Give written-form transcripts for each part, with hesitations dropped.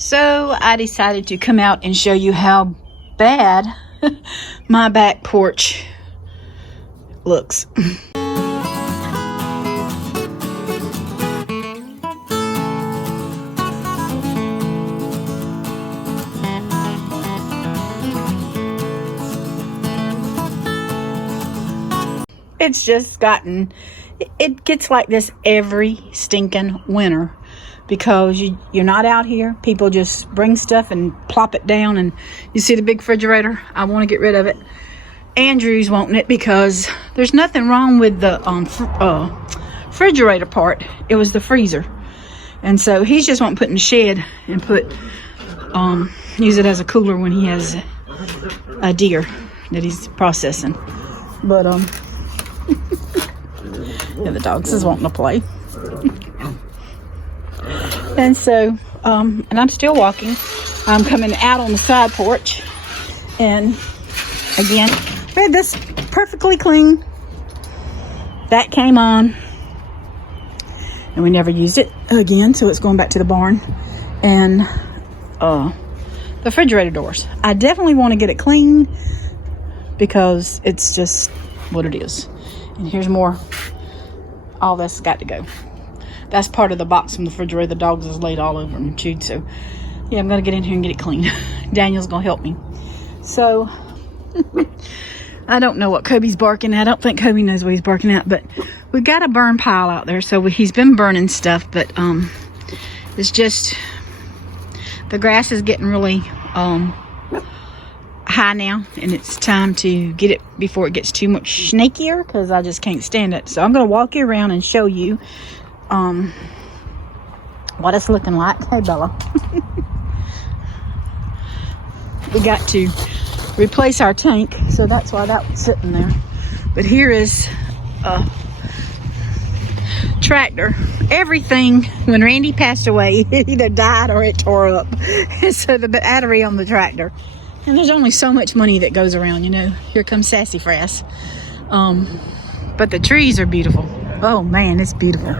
So I decided to come out and show you how bad my back porch looks. It's just gotten, it gets like this every stinking winter because you're not out here. People just bring stuff and plop it down, and you see the big refrigerator. I want to get rid of it. Andrew's wanting it because there's nothing wrong with the refrigerator part. It was the freezer, and so he's just wanting to put in the shed and use it as a cooler when he has a deer that he's processing. But and the dogs is wanting to play. And so, and I'm still walking. I'm coming out on the side porch. And again, we had this perfectly clean. That came on. And we never used it again, so it's going back to the barn. And the refrigerator doors. I definitely want to get it clean because it's just what it is. And here's more. All this got to go. That's part of the box from the refrigerator. The dogs is laid all over and chewed. So yeah, I'm gonna get in here and get it clean. Daniel's gonna help me. So I don't know what Kobe's barking at. I don't think Kobe knows what he's barking at, but we've got a burn pile out there. So he's been burning stuff, but it's just the grass is getting really high now, and it's time to get it before it gets too much snakier, because I just can't stand it. So I'm going to walk you around and show you what it's looking like. Hey, Bella. We got to replace our tank, so that's why that was sitting there. But here is a tractor. Everything, when Randy passed away, it either died or it tore up. So the battery on the tractor. And there's only so much money that goes around, you know. Here comes Sassafras. But the trees are beautiful. Oh man, it's beautiful.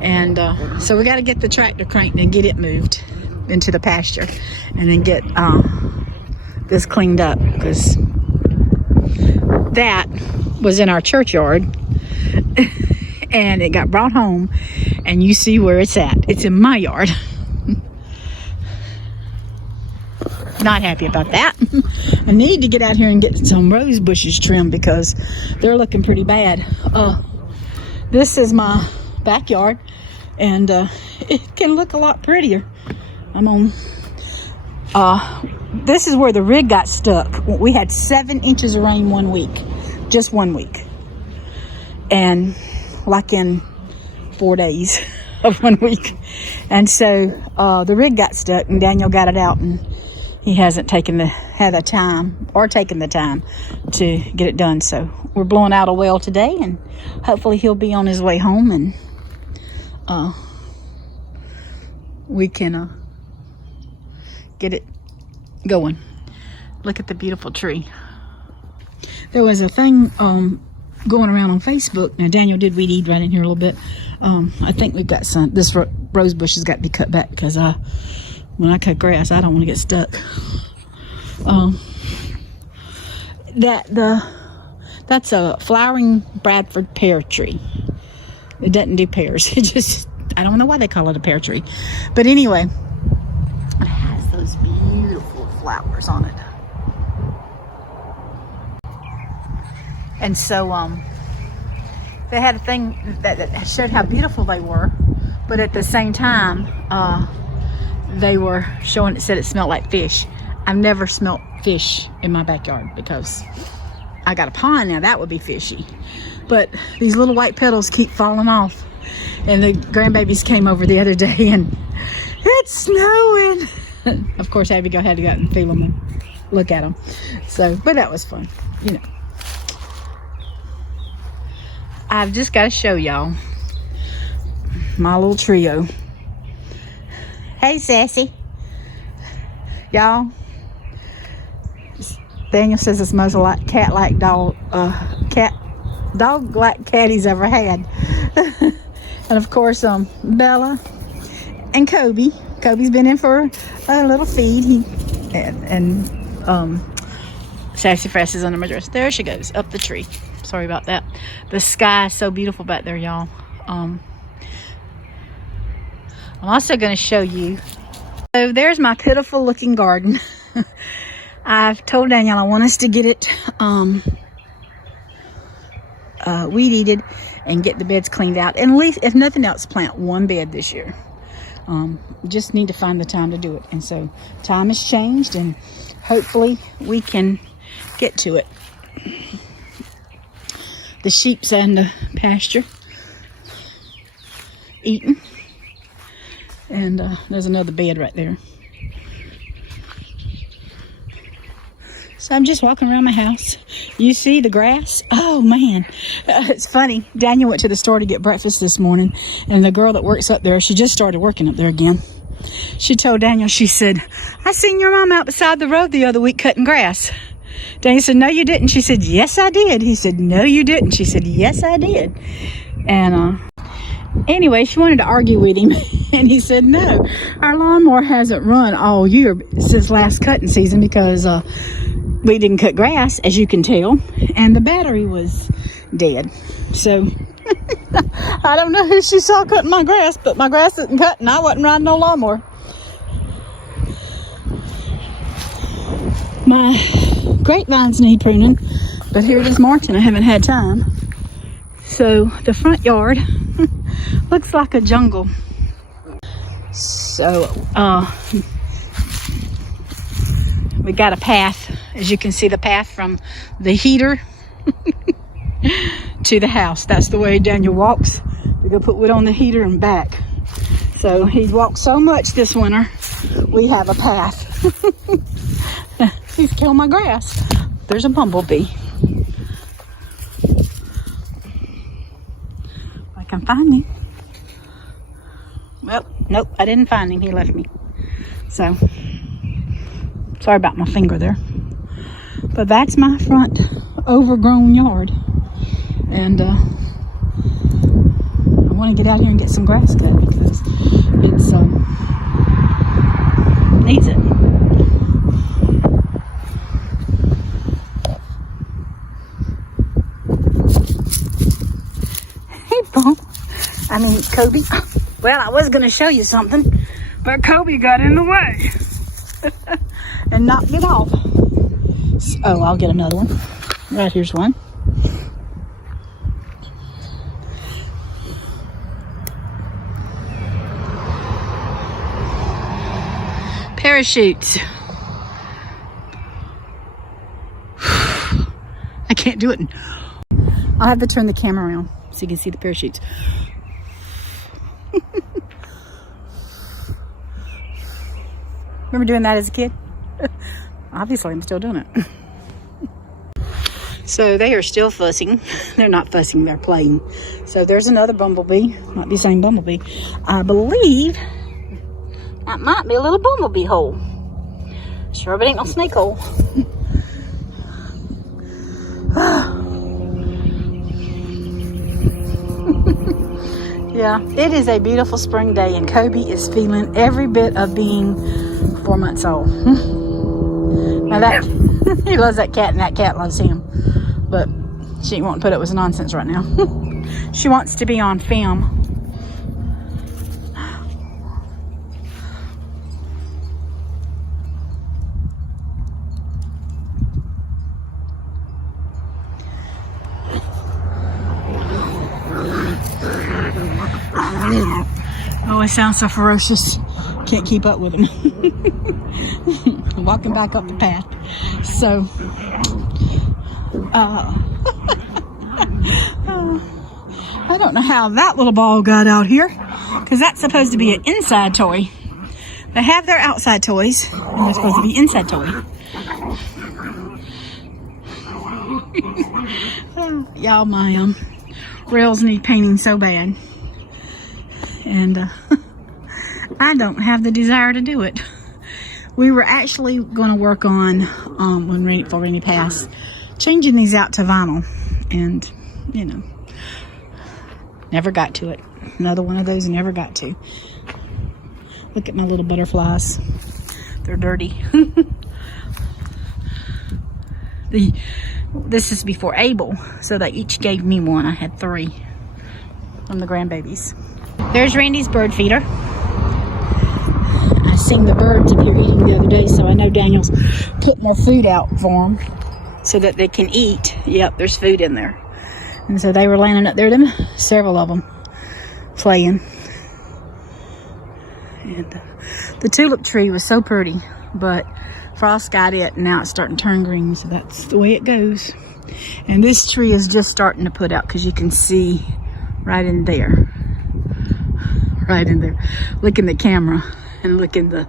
And so we got to get the tractor cranked and get it moved into the pasture, and then get this cleaned up, because that was in our churchyard and it got brought home, and you see where it's at. It's in my yard. Not happy about that. I need to get out here and get some rose bushes trimmed because they're looking pretty bad. This is my backyard, and it can look a lot prettier. I'm on this is where the rig got stuck. We had 7 inches of rain 1 week, just 1 week, and like in 4 days of 1 week. And so the rig got stuck, and Daniel got it out, and he hasn't had the time to get it done. So we're blowing out a well today, and hopefully he'll be on his way home, and we can get it going. Look at the beautiful tree. There was a thing going around on Facebook. Now Daniel did weed eat right in here a little bit. I think we've got this rose bush has got to be cut back, because when I cut grass, I don't want to get stuck. That's a flowering Bradford pear tree. It doesn't do pears. It just, I don't know why they call it a pear tree. But anyway, it has those beautiful flowers on it. And so they had a thing that showed how beautiful they were, but at the same time, they were showing, it said it smelled like fish. I've never smelled fish in my backyard because I got a pond now. That would be fishy. But these little white petals keep falling off. And the grandbabies came over the other day, and it's snowing. Of course, Abby had to go out and feel them and look at them. So, but that was fun, you know. I've just got to show y'all my little trio. Hey, Sassy. Y'all, Daniel says it's most like cat-like dog-like cat he's ever had. And of course, Bella and Kobe Kobe's been in for a little feed. Sassafras is under my dress. There she goes, up the tree. Sorry about that. The sky is so beautiful back there, y'all. I'm also going to show you. So there's my pitiful looking garden. I've told Danielle I want us to get it weed eated and get the beds cleaned out. And at least, if nothing else, plant one bed this year. Just need to find the time to do it. And so time has changed, and hopefully we can get to it. The sheep's in the pasture eating. And there's another bed right there. So I'm just walking around my house. You see the grass? Oh man, it's funny. Daniel went to the store to get breakfast this morning, and the girl that works up there, she just started working up there again. She told Daniel, she said, I seen your mom out beside the road the other week cutting grass. Daniel said, no you didn't. She said, yes I did. He said, no you didn't. She said, yes I did. And anyway, she wanted to argue with him, and he said, no, our lawnmower hasn't run all year since last cutting season because we didn't cut grass, as you can tell, and the battery was dead. So I don't know who she saw cutting my grass, but my grass isn't cut and I wasn't riding no lawnmower. My grapevines need pruning, but here it is March and I haven't had time. So the front yard looks like a jungle. So we got a path, as you can see, the path from the heater to the house. That's the way Daniel walks. We're gonna put wood on the heater and back. So he's walked so much this winter, we have a path. He's killed my grass. There's a bumblebee. I can find him. Well, nope, I didn't find him. He left me. So sorry about my finger there. But that's my front overgrown yard. And I want to get out here and get some grass cut because it's needs it. Hey, Paul. Kobe. Well, I was going to show you something, but Kobe got in the way and knocked it off. Oh, I'll get another one. Right, here's one. Parachutes. I can't do it. I'll have to turn the camera around so you can see the parachutes. Remember doing that as a kid? Obviously, I'm still doing it. So they are still fussing. They're not fussing, they're playing. So there's another bumblebee. Might be the same bumblebee. I believe that might be a little bumblebee hole. Sure, but ain't no snake hole. Yeah, it is a beautiful spring day, and Kobe is feeling every bit of being 4 months old. Now that he loves that cat, and that cat loves him, but she won't put up with nonsense right now. She wants to be on film. Oh, it sounds so ferocious. Can't keep up with him. Walking back up the path. So, I don't know how that little ball got out here, because that's supposed to be an inside toy. They have their outside toys, and they're supposed to be inside toy. Y'all, my rails need painting so bad. And I don't have the desire to do it. We were actually going to work on, when rainy passed, changing these out to vinyl. And, you know, never got to it. Another one of those never got to. Look at my little butterflies. They're dirty. This is before Abel, so they each gave me one. I had 3 from the grandbabies. There's Randy's bird feeder. I seen the birds in here eating the other day, so I know Daniel's put more food out for them so that they can eat. Yep, there's food in there. And so they were landing up there, several of them playing. And the tulip tree was so pretty, but frost got it, and now it's starting to turn green, so that's the way it goes. And this tree is just starting to put out, because you can see right in there. Right in there. Look in the camera, and look in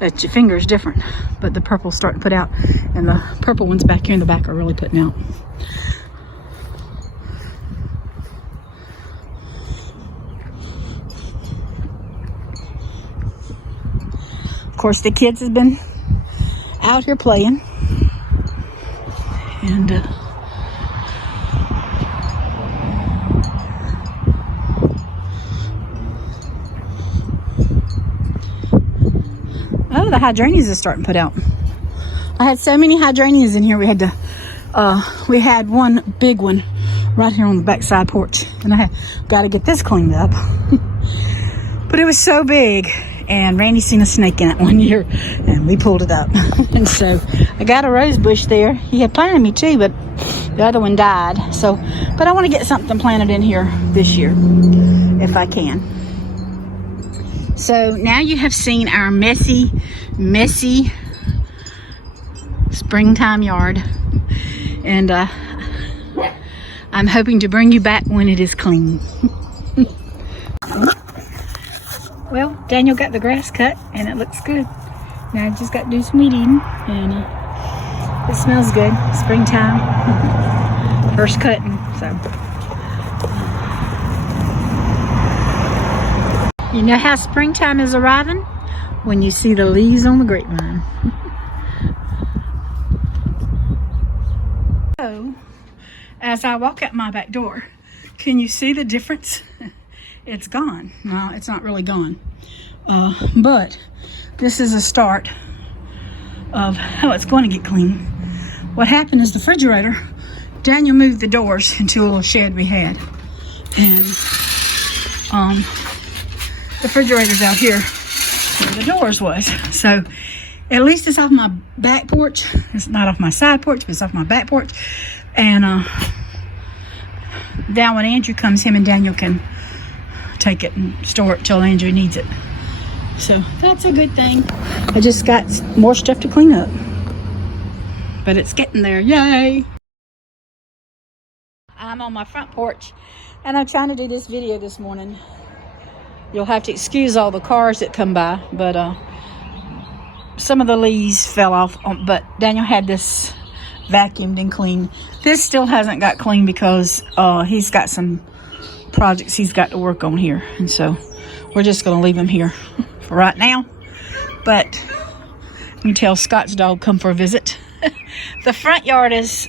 at your fingers different, but the purple's starting to put out, and the purple ones back here in the back are really putting out. Of course, the kids have been out here playing, and oh, the hydrangeas are starting to put out. I had so many hydrangeas in here. We had one big one right here on the backside porch, and I got to get this cleaned up. But it was so big, and Randy seen a snake in it one year, and we pulled it up. And so I got a rose bush there. He had planted me too, but the other one died. So, but I want to get something planted in here this year, if I can. So now you have seen our messy springtime yard, and I'm hoping to bring you back when it is clean. Well, Daniel got the grass cut, and it looks good. Now I just got to do some weed eating, and it smells good. Springtime, first cutting, so. You know how springtime is arriving? When you see the leaves on the grapevine. So, as I walk out my back door, can you see the difference? It's gone. No, it's not really gone. But this is a start of how it's going to get clean. What happened is the refrigerator, Daniel moved the doors into a little shed we had. And the refrigerator's out here where the doors was. So at least it's off my back porch. It's not off my side porch, but it's off my back porch. And down when Andrew comes, him and Daniel can take it and store it till Andrew needs it. So that's a good thing. I just got more stuff to clean up, but it's getting there. Yay! I'm on my front porch, and I'm trying to do this video this morning. You'll have to excuse all the cars that come by, but some of the leaves fell off. But Daniel had this vacuumed and cleaned. This still hasn't got clean because he's got some projects he's got to work on here, and so we're just going to leave him here for right now. But you can tell Scott's dog come for a visit. The front yard is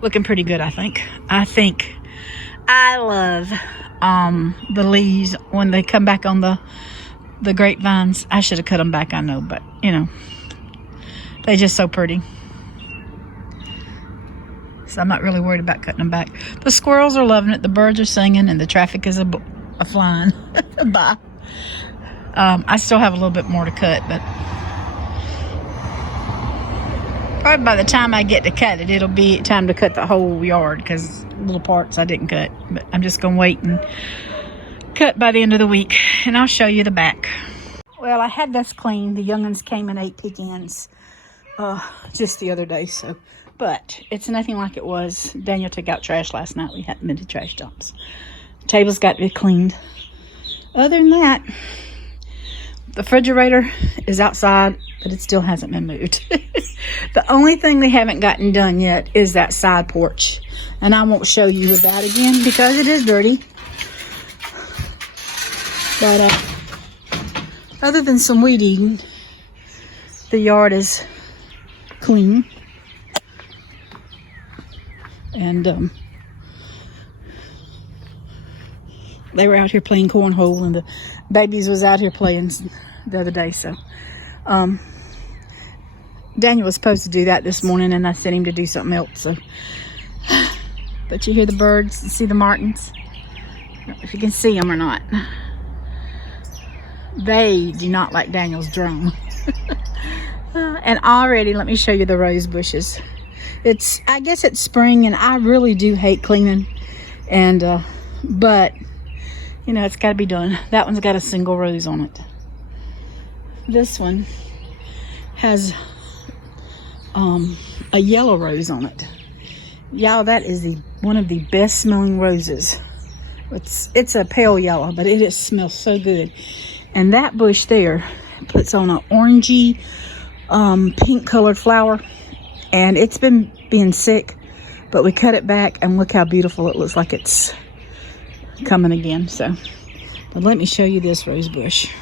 looking pretty good, I think. I love the leaves when they come back on the grapevines. I should have cut them back, I know, but you know, they're just so pretty. So I'm not really worried about cutting them back. The squirrels are loving it. The birds are singing, and the traffic is a flying by. I still have a little bit more to cut, but probably by the time I get to cut it, it'll be time to cut the whole yard, because little parts I didn't cut. But I'm just going to wait and cut by the end of the week, and I'll show you the back. Well, I had this clean. The young'uns came and ate pecans just the other day, so. But it's nothing like it was. Daniel took out trash last night. We hadn't been to trash dumps. The table's got to be cleaned. Other than that, the refrigerator is outside, but it still hasn't been moved. The only thing they haven't gotten done yet is that side porch. And I won't show you that again because it is dirty. But other than some weed eating, the yard is clean. And They were out here playing cornhole, and the babies was out here playing the other day. So Daniel was supposed to do that this morning, and I sent him to do something else. So, but you hear the birds, you see the martins. I don't know if you can see them or not. They do not like Daniel's drum. And already, let me show you the rose bushes. I guess it's spring, and I really do hate cleaning. And, but, you know, it's got to be done. That one's got a single rose on it. This one has a yellow rose on it. Y'all, that is one of the best smelling roses. It's a pale yellow, but it smells so good. And that bush there puts on an orangey, pink colored flower, and it's been being sick, but we cut it back, and look how beautiful it looks like it's coming again. So, but let me show you this rose bush.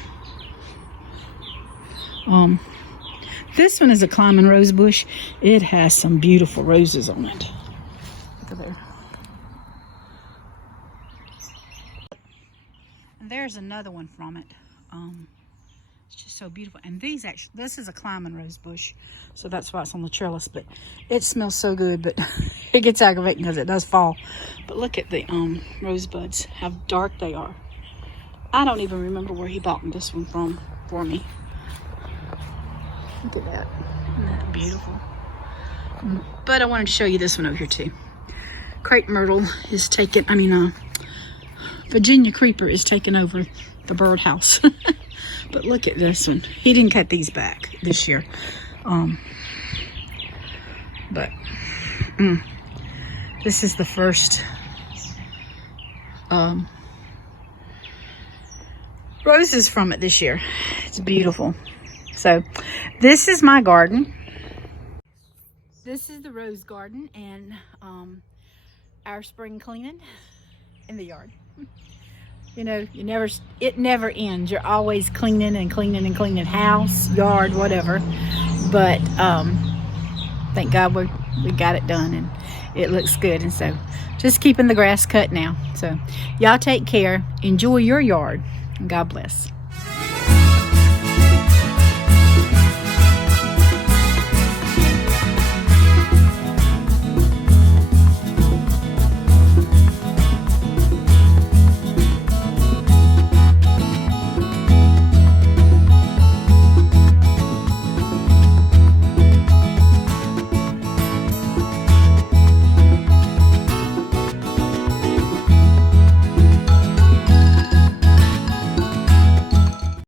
This one is a climbing rose bush. It has some beautiful roses on it. Look at there. And there's another one from it. It's just so beautiful. And this is a climbing rose bush, so that's why it's on the trellis. But it smells so good, but it gets aggravating because it does fall. But look at the rose buds, how dark they are. I don't even remember where he bought this one from for me. Look at that. Isn't that beautiful? But I wanted to show you this one over here too. Crepe myrtle is Virginia creeper is taking over the birdhouse. But look at this one. He didn't cut these back this year. But this is the first roses from it this year. It's beautiful. So this is my garden. This is the rose garden, and our spring cleaning in the yard. You know, it never ends. You're always cleaning and cleaning and cleaning, house, yard, whatever. But thank God we got it done, and it looks good. And so just keeping the grass cut now. So y'all take care. Enjoy your yard. And God bless.